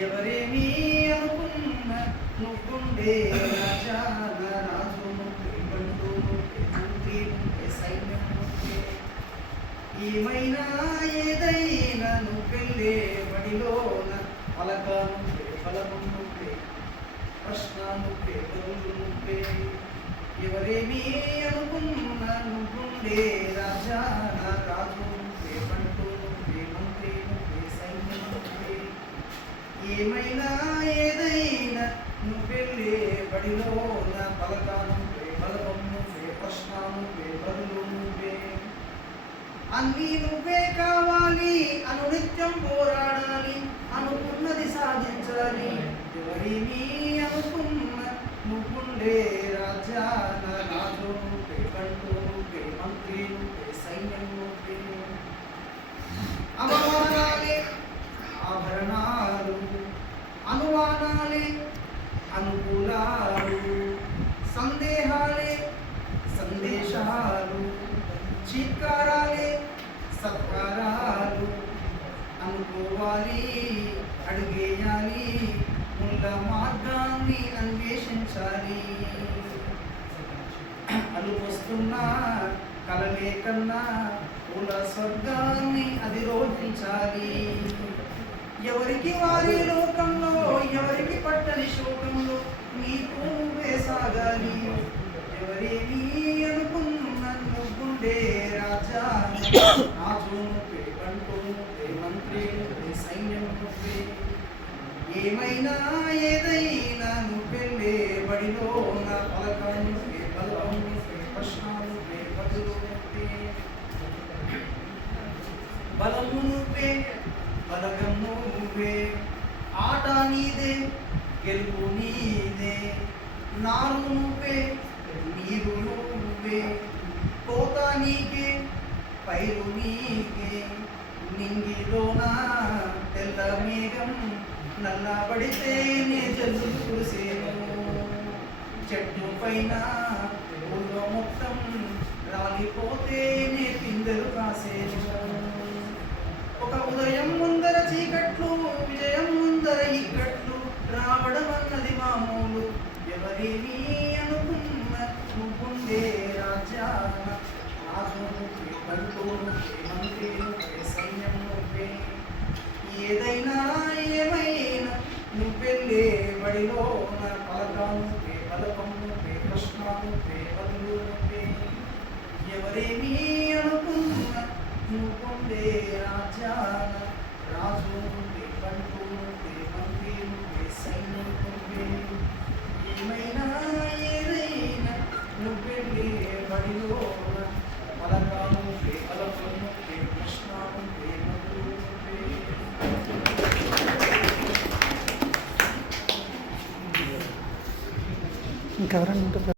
ఎవరేమీ అనుకున్న నువ్వుండే రాజు నువ్వే బంటు నువ్వే మంత్రి నువ్వే సైన్యం నువ్వే ఏమైనా ఏదైనా నువ్వెళ్ళే బడిలోన పలక నువ్వే బలము నువ్వే ప్రశ్న నువ్వే బదులు నువ్వే ఎవరేమీ అనుకున్న నువ్వుండే రాజు నువ్వే బంటు నువ్వే మంత్రి నువ్వే సైన్యం నువ్వే ఏమైనా ఏదైనా నువ్వెళ్ళే బడిలోన పలక నువ్వే బలపం నువ్వే ప్రశ్న నువ్వే బదులు నువ్వే అన్నీ నువ్వే కావాలి అనునిత్యం పోరాడాలి అనుకున్నది సాధించాలి ఎవరిని అనుకున్న నువ్వుండే రాజు నువ్వే బంటు నువ్వే మంత్రి నువ్వే సైన్యం నువ్వే అవమానాలే ఆభరణాలు అనుమానాలే అనుకూలాలు సందేహాలే సందేశాలు చీత్కారాలే సత్కారాలు అనుకోవాలి అడిగేయాలి ముళ్ళ మార్గాన్ని అన్వేషించాలి అలుపొస్తున్నా కలలే కన్నా పూల స్వర్గాన్ని అధిరోహించాలి ఎవరికి వారి లోకంలో ఎవరికి పట్టని శోకంలో నీకు నువ్వే సాగాలి ఎవరేమీ అనుకున్న నువ్వుండే రాజు నువ్వే బంటు నువ్వే మంత్రి నువ్వే సైన్యం నువ్వే ఏమైనా ఏదైనా నువ్వెళ్ళే బడిలోన పలక నువ్వే బలం నువ్వే ప్రశ్న నువ్వే బదులు నువ్వే బలము నువ్వే బలగం నువ్వే ఆట నీదే గెలుపు నీదే నారు నువ్వే నీరు నువ్వే కోత నీకే పైరు నీకే నింగిలోన తెల్ల మేఘం నల్లబడితేనే జల్లు కురిసేను చెట్టు పైన పూల మొత్తం రాలిపోతేనే పిందెలు కాసేను ఒక ఉదయం ముందర చీకట్లు విజయం ముందర ఇక్కట్లు రావడం అన్నది మామూలు ఎవరేమీ అనుకున్న నువ్వుండే రాజు నువ్వే బంటు నువ్వే మంత్రి నువ్వే సైన్యం నువ్వే ఏదైనా ఏమైనా నువ్వెళ్ళే బడిలోన పలక నువ్వే బలపం నువ్వే ప్రశ్న నువ్వే బదులు నువ్వే ఎవరేమీ అనుకున్న నువ్వుండే రాజు నువ్వే బంటు నువ్వే మంత్రి నువ్వే సైన్యం నువ్వే ఏమైనా ఏదైనా నువ్వెళ్ళే బడిలోన పలక నువ్వే బలపం నువ్వే ప్రశ్న నువ్వే బదులు నువ్వే ఇంకెవరన్నా